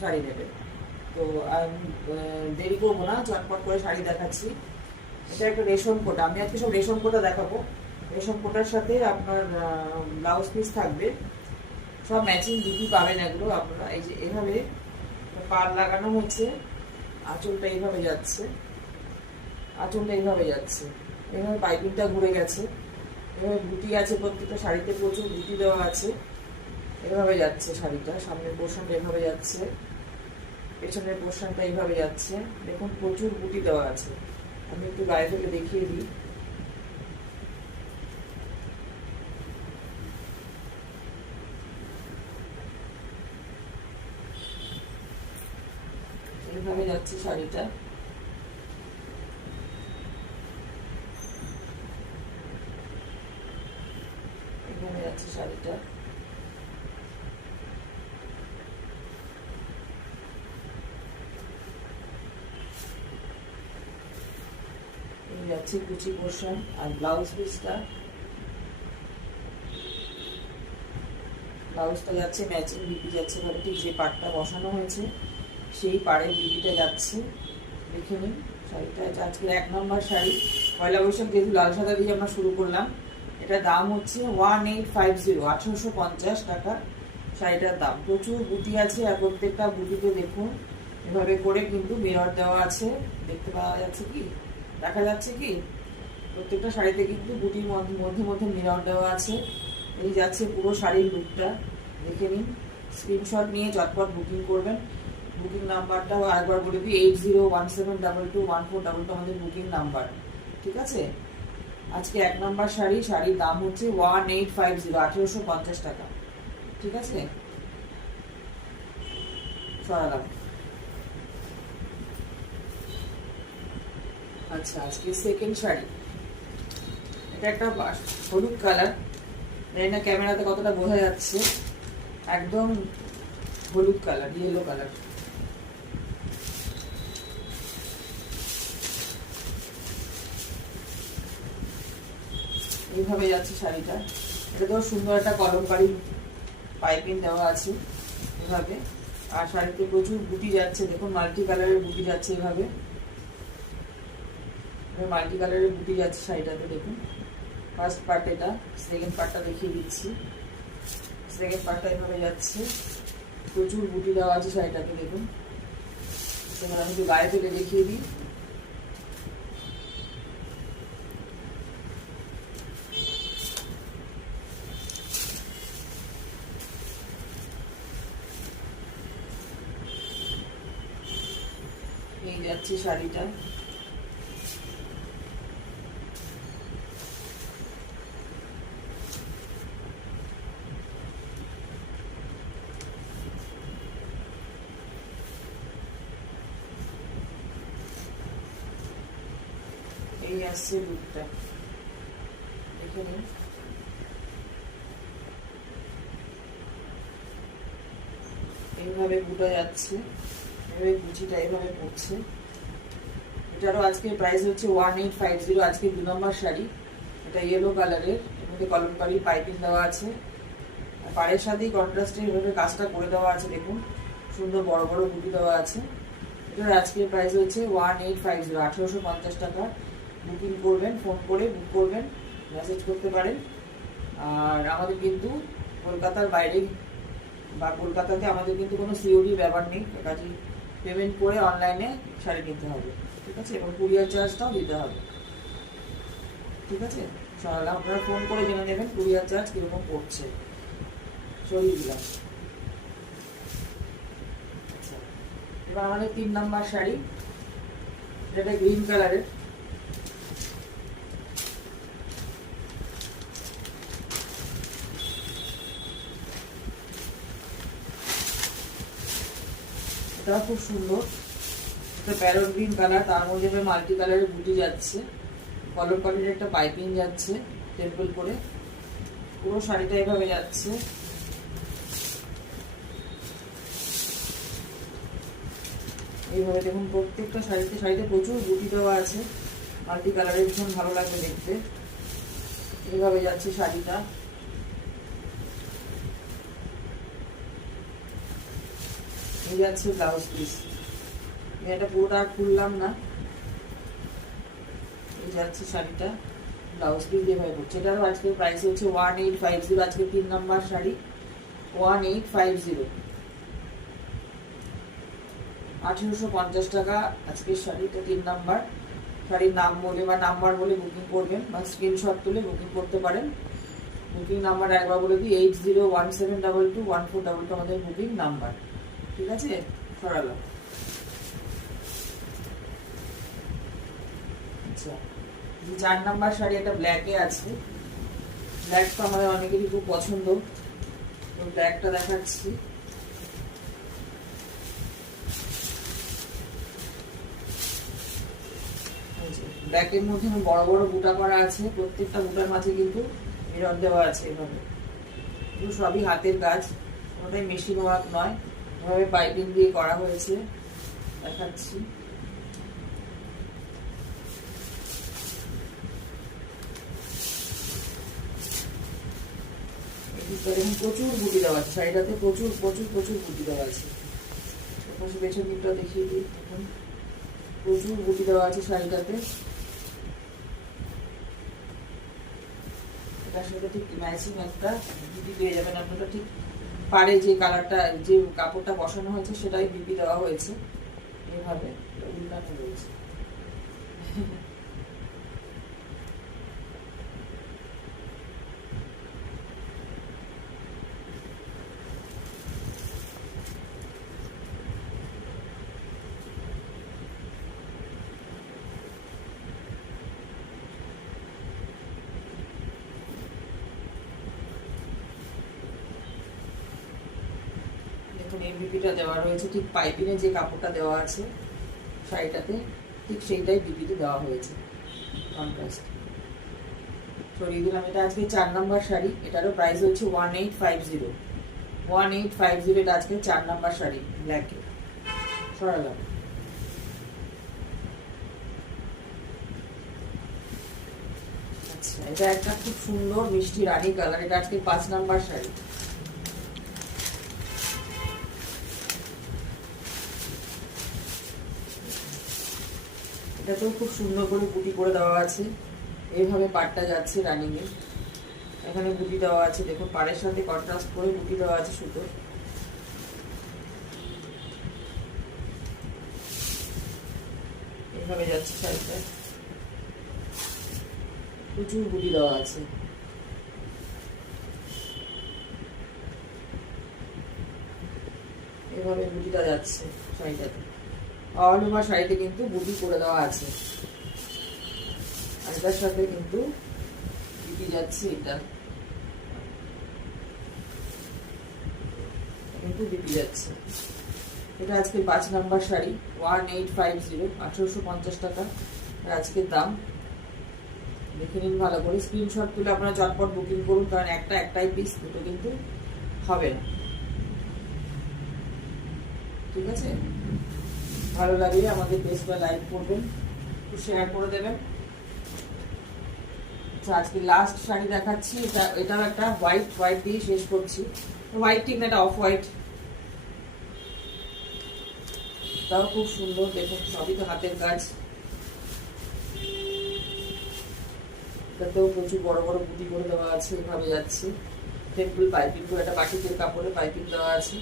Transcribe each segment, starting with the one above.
শাড়ি নেবে। তো আমি দেরি করবো না, চটপট করে শাড়ি দেখাচ্ছি। এটা একটা রেশম কোটা, আমি আজকে সব রেশম কোটা দেখাবো। রেশম কোটার সাথে আপনার ব্লাউজ পিস থাকবে, সব ম্যাচিং দুটি পাবেন এগুলো আপনারা। এই যে এভাবে পার লাগানো হচ্ছে, আঁচলটা এইভাবে যাচ্ছে, আঁচলটা এইভাবে যাচ্ছে, এভাবে পাইপিংটা ঘুরে গেছে, এভাবে বুটি আছে, প্রত্যেকটা শাড়িতে প্রচুর বুটি দেওয়া আছে, এভাবে যাচ্ছে শাড়িটা, সামনের পোর্শনটা এভাবে যাচ্ছে, পেছনের পোর্শনটা এইভাবে যাচ্ছে। দেখুন প্রচুর বুটি দেওয়া আছে। আমি একটু গায়ে থেকে দেখিয়ে দিই। এইভাবে যাচ্ছে শাড়িটা, এইভাবে যাচ্ছে শাড়িটা। এই যাচ্ছে কুচি পোর্শন। আর ব্লাউজ পিসটা, ব্লাউজটা যাচ্ছে ম্যাচিং বিপি যাচ্ছে, ভাবে ঠিক যে পাড়টা বসানো হয়েছে সেই পাড়ের বিপিটা যাচ্ছে। দেখে নিন শাড়িটা, আজকে 1 নম্বর শাড়ি। পয়লা বৈশাখ যেহেতু লাল সাদা দিয়ে আমরা শুরু করলাম, এটা দাম হচ্ছে 1850, 1850 টাকা শাড়িটার দাম। প্রচুর বুটি আছে, আর প্রত্যেকটা বুটিতে দেখুন এভাবে করে কিন্তু মিরর দেওয়া আছে। দেখতে পাওয়া যাচ্ছে কি, দেখা যাচ্ছে কি, প্রত্যেকটা শাড়িতে কিন্তু বুটির মধ্যে মধ্যে মধ্যে মিরর দেওয়া আছে। এই যাচ্ছে পুরো শাড়ির লুকটা, দেখে নিন। স্ক্রিনশট নিয়ে চটপট বুকিং করবেন। বুকিং নাম্বারটাও একবার বলে দিই, 8017221422 আমাদের বুকিং নাম্বার। ঠিক আছে, আজকে 1 নম্বর শাড়ি, শাড়ির দাম হচ্ছে 1850, 1850 টাকা। ঠিক আছে, সরালাম। আচ্ছা, আজকে সেকেন্ড শাড়ি, এটা একটা হলুদ কালার, জানি না ক্যামেরাতে কতটা বোঝা যাচ্ছে, একদম হলুদ কালার, ইয়েলো কালার। এইভাবে যাচ্ছে শাড়িটা। এটা তো সুন্দর একটা কলমকারী পাইপিং দেওয়া আছে এভাবে। আর শাড়িতে প্রচুর বুটি যাচ্ছে, দেখুন মাল্টি কালারের বুটি যাচ্ছে এভাবে, মাল্টি কালারের বুটি যাচ্ছে শাড়িটাতে। দেখুন ফার্স্ট পার্ট এটা, সেকেন্ড পার্টটা দেখিয়ে দিচ্ছি। সেকেন্ড পার্টটা এভাবে যাচ্ছে, প্রচুর বুটি দেওয়া আছে শাড়িটাতে। দেখুন সেখানে আমি একটু গায়ে থেকে দেখিয়ে দিই। এই যাচ্ছে শাড়িটা, এই আসছে লুকটা, দেখে নিন। এইভাবে বুটা যাচ্ছে, এভাবে কুচিটা এইভাবে পড়ছে। এটারও আজকে প্রাইস হচ্ছে 1850, আজকে 2 নম্বর শাড়ি। এটা ইয়েলো কালারের, এর মধ্যে কলমকারি পাইপিং দেওয়া আছে, আর পাড়ের সাথেই কন্ট্রাস্টে এভাবে কাজটা করে দেওয়া আছে। দেখুন সুন্দর বড় বড় বুটি দেওয়া আছে। এটার আজকের প্রাইস হচ্ছে 1850, 1850 টাকা। বুকিং করবেন, ফোন করে বুক করবেন, মেসেজ করতে পারেন। আর আমাদের কিন্তু কলকাতার বাইরে বা কলকাতাতে আমাদের কিন্তু কোনো সিওডি ব্যাপার নেই, কাজে পেমেন্ট করে অনলাইনে শাড়ি নিতে হবে। ঠিক আছে, এবং কুরিয়ার চার্জটাও দিতে হবে। ঠিক আছে, তাহলে আপনারা ফোন করে জেনে নেবেন কুরিয়ার চার্জ কীরকম পড়ছে। সরিয়ে দিলাম। আচ্ছা, এবার আমাদের 3 নম্বর শাড়ি, যেটা গ্রিন কালারের। এটা খুব সুন্দর, এটা প্যারট গ্রিন কালার, তার মধ্যে মাল্টি কালারের বুটি যাচ্ছে, কলমকারির একটা পাইপিং যাচ্ছে টেম্পল করে, পুরো শাড়িটা এভাবে যাচ্ছে। এইভাবে দেখুন প্রত্যেকটা শাড়িতে প্রচুর বুটি দেওয়া আছে, মাল্টি কালারের, ভীষণ ভালো লাগবে দেখতে। এইভাবে যাচ্ছে শাড়িটা, এই যাচ্ছে ব্লাউজ পিস। এটা পুরোটা আর খুললাম না। এই যাচ্ছে শাড়িটা, ব্লাউজ পিস যেভাবে পড়ছে। এটারও আজকের প্রাইস হচ্ছে 1850। আজকে 3 নম্বর শাড়ি 1850, 1850 টাকা আজকের শাড়ি। এটা 3 নম্বর শাড়ির নাম বলে বা নাম্বার বলে বুকিং করবেন বা স্ক্রিনশট তুলে বুকিং করতে পারেন। বুকিং নাম্বার একবার বলে দিই, 8017221422 আমাদের বুকিং নাম্বার। ঠিক আছে, সরালাম। আচ্ছা, 4 নম্বর শাড়ি একটা ব্ল্যাকে আছে। ব্ল্যাক তো আমাদের অনেকেরই খুব পছন্দ, তো ব্ল্যাকটা দেখাচ্ছি। ব্ল্যাকের মধ্যে বড় বড় বুটা করা আছে, প্রত্যেকটা বুটার মাঝে কিন্তু মিরর দেওয়া আছে। এভাবে সবই হাতের কাজ, কোনোটাই মেশিন ওয়ার্ক নয়। এভাবে পাইপিং দিয়ে করা হয়েছে, দেখাচ্ছি। প্রচুর বুটি দেওয়া আছে শাড়িটাতে, প্রচুর প্রচুর প্রচুর বুটি দেওয়া আছে। পেছন দিকটা দেখিয়ে দিই। এখন প্রচুর বুটি দেওয়া আছে শাড়িটাতে। এটার সাথে ঠিক ম্যাচিং একটা বিপি পেয়ে যাবেন আপনারা। ঠিক পাড়ে যে কালারটা, যে কাপড়টা বসানো হয়েছে সেটাই বিপি দেওয়া হয়েছে। এভাবে উল্টানো রয়েছে। এই বিপিটা দেওয়া রয়েছে, ঠিক পাইপিংয়ে যে কাপড়টা দেওয়া আছে শাড়িটাতে ঠিক সেইটাই বিপিতে দেওয়া হয়েছে। কন্ট্রাস্ট সরিয়ে দিলাম। এটা আজকে 4 নম্বর শাড়ি। এটারও প্রাইস হচ্ছে 1850। 1850 এটা আজকে 4 নম্বর শাড়ি ব্ল্যাকে। সরালাম। আচ্ছা, এটা একটা খুব সুন্দর মিষ্টি রানী কালার। এটা আজকে 5 নম্বর শাড়ি। এটাতেও খুব সুন্দর করে বুটি করে দেওয়া আছে। এইভাবে পাড়টা যাচ্ছে রানিং এ। এখানে বুটি দেওয়া আছে, দেখুন পাড়ের সাথে কন্ট্রাস্ট করে বুটি দেওয়া আছে সুতো। এইভাবে যাচ্ছে শাড়িটা, প্রচুর বুটি দেওয়া আছে। এইভাবে বুটিটা যাচ্ছে শাড়িটাতে। অল ওভার শাড়িতে কিন্তু বুটি করে দেওয়া আছে। আর এটার সাথে কিন্তু বিপি যাচ্ছে, এটা কিন্তু বিপি যাচ্ছে। এটা আজকে 5 নম্বর শাড়ি 1850, 1850 টাকা আজকের দাম। দেখে নিন ভালো করে, স্ক্রিনশট তুলে আপনারা চটপট বুকিং করুন, কারণ একটাই পিস, দুটো কিন্তু হবে না। ঠিক আছে, ভালো লাগলে আমাদের পেজ বা লাইক করবেন, একটু শেয়ার করে দেবেন। আচ্ছা, আজকে লাস্ট শাড়ি দেখাচ্ছি। এটাও একটা হোয়াইট দিয়ে শেষ করছি। হোয়াইট ঠিক না, এটা অফ হোয়াইট। তাও খুব সুন্দর, দেখুন সবই তো হাতের কাজ। এটাতেও প্রচুর বড় বড় বুটি করে দেওয়া আছে। এভাবে যাচ্ছে টেম্পল পাইপিং করে, একটা বাটিকের কাপড়ে পাইপিং দেওয়া আছে।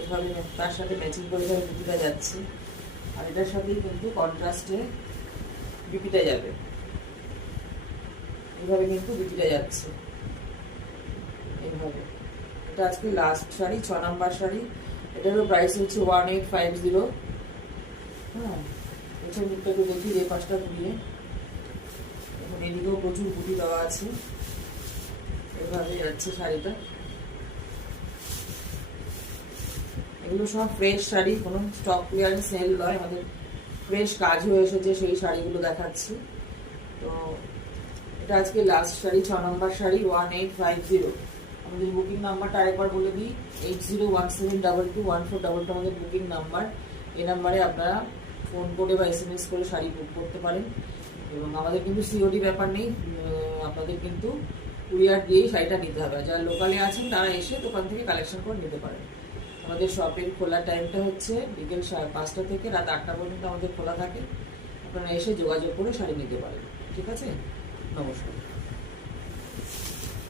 এভাবে তার সাথে ম্যাচিং করে এভাবে বুটিটা যাচ্ছে। আর এটার সাথেই কিন্তু কন্ট্রাস্টে বিপিটা যাবে। এইভাবে কিন্তু বিপিটা যাচ্ছে এইভাবে। এটা আজকে লাস্ট শাড়ি, 6 নম্বর শাড়ি। এটারও প্রাইস হচ্ছে 1850। হ্যাঁ, পেছন দিকটা একটু দেখি, এই পাশটা ঘুরিয়ে। এখন এদিকেও প্রচুর বুটি দেওয়া আছে। এভাবে যাচ্ছে শাড়িটা। এগুলো সব ফ্রেশ শাড়ি, কোনো স্টক ক্লিয়ারেন্স সেল নয়, আমাদের ফ্রেশ কাজ হয়ে এসেছে সেই শাড়িগুলো দেখাচ্ছি। তো এটা আজকে লাস্ট শাড়ি, 6 নম্বর শাড়ি 1850। আমাদের বুকিং নাম্বারটা আরেকবার বলে দিই, 8017221422 আমাদের বুকিং নাম্বার। এই নাম্বারে আপনারা ফোন করে বা SMS করে শাড়ি বুক করতে পারেন। এবং আমাদের কিন্তু সিওডি ব্যাপার নেই, আপনাদের কিন্তু কুরিয়ার দিয়েই শাড়িটা নিতে হবে। যারা লোকালে আছেন তারা এসে দোকান থেকে কালেকশন করে নিতে পারেন। আমাদের শপের খোলা টাইমটা হচ্ছে বিকেল 5টা থেকে রাত 8টা পর্যন্ত আমাদের খোলা থাকে। আপনারা এসে যোগাযোগ করে শাড়ি নিতে পারেন। ঠিক আছে, নমস্কার।